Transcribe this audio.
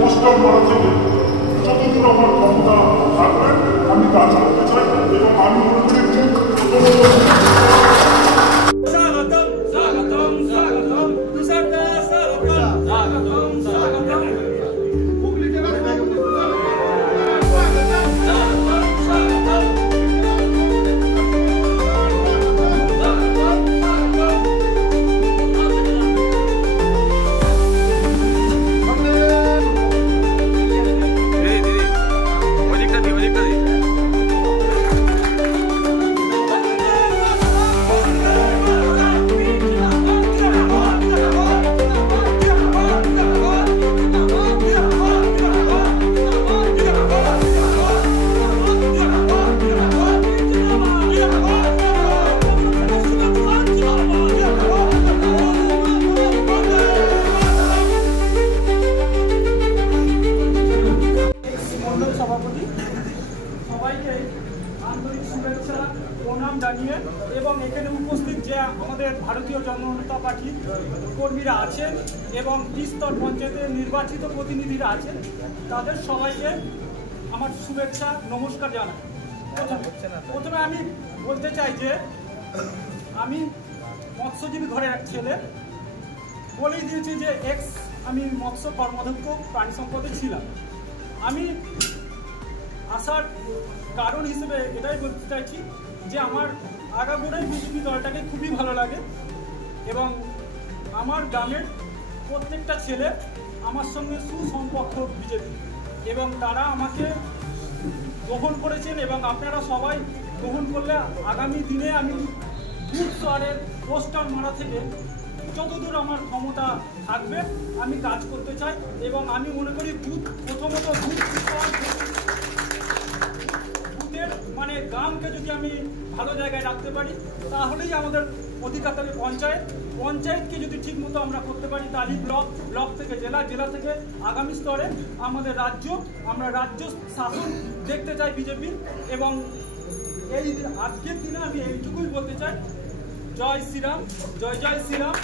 Poster মারা থেকে যতদূর আমার ক্ষমতা থাকবে আমি কাজ করতে চাই এবং আমি মনে করি সবাইকে আন্তরিক শুভেচ্ছা প্রণাম জানিয়ে এবং এখানে উপস্থিত যে আমাদের ভারতীয় জনতা পার্টির কর্মীরা আছেন এবং স্তর পঞ্চায়েতের নির্বাচিত প্রতিনিধিরা আছেন তাদের সবাইকে আমার শুভেচ্ছা নমস্কার জানাই। প্রথমে আমি বলতে চাই যে আমি মৎস্যজীবী ঘরের এক ছেলে, বলেই দিয়েছি যে আমি মৎস্য কর্মাধ্যক্ষ প্রাণী সম্পদে ছিলাম। আমি আসার কারণ হিসেবে এটাই বলতে চাইছি যে আমার আগাগোড়াই বিজেপি দলটাকে খুবই ভালো লাগে এবং আমার গ্রামের প্রত্যেকটা ছেলে আমার সঙ্গে সুসম্পর্ক বিজেপি এবং তারা আমাকে গ্রহণ করেছেন এবং আপনারা সবাই গ্রহণ করলে আগামী দিনে আমি বুথ স্তরের পোস্টার মারা থেকে যতদূর আমার ক্ষমতা থাকবে আমি কাজ করতে চাই এবং আমি মনে করি প্রথমত বুথের মানে গ্রামকে যদি আমি ভালো জায়গায় রাখতে পারি তাহলেই আমাদের অধিকার থাকবে। পঞ্চায়েতকে যদি ঠিকমতো আমরা করতে পারি তাহলে ব্লক থেকে জেলা থেকে আগামী স্তরে আমাদের আমরা রাজ্য শাসন দেখতে চাই বিজেপির। এবং এই আজকের দিনে আমি এইটুকুই বলতে চাই, জয় শ্রীরাম, জয় জয় শ্রীরাম।